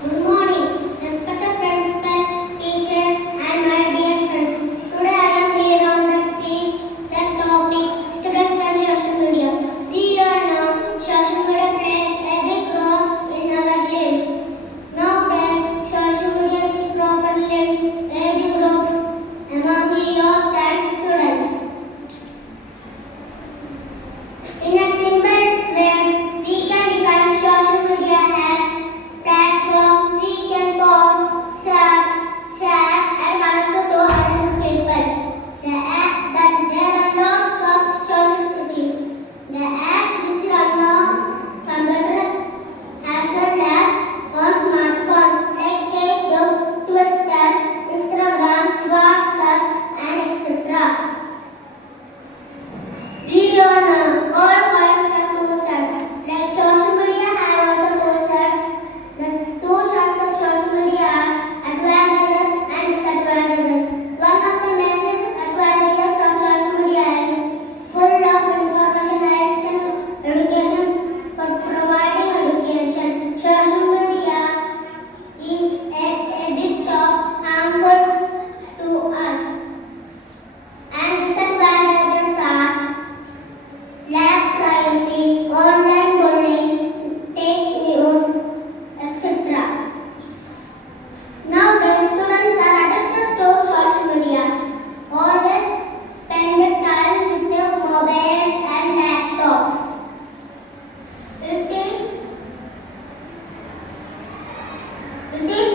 Good morning, respected principal, teachers, and my dear friends. Today I am here on the speak the topic students and social media. We all know social media plays a big role in our lives. Nowadays, social media is properly age groups among the youth and students. In a simple words, we can define social media as platform we can post, search, chat, and connect to other people. There are lots of social cities. The apps which run on computer as well as on smartphone like Facebook, Twitter, Instagram, WhatsApp, and etc. We all know all kinds of two sides. Like social media have also two sides. The two sides of social media are advantages and disadvantages. One of the major advantages of social media is full of information and education for providing education. Social media is a bit of harmful to us. And disadvantages are lack privacy, online bullying, fake news, etc. Nowadays, students are addicted to social media. Always spend time with their mobiles and laptops. It is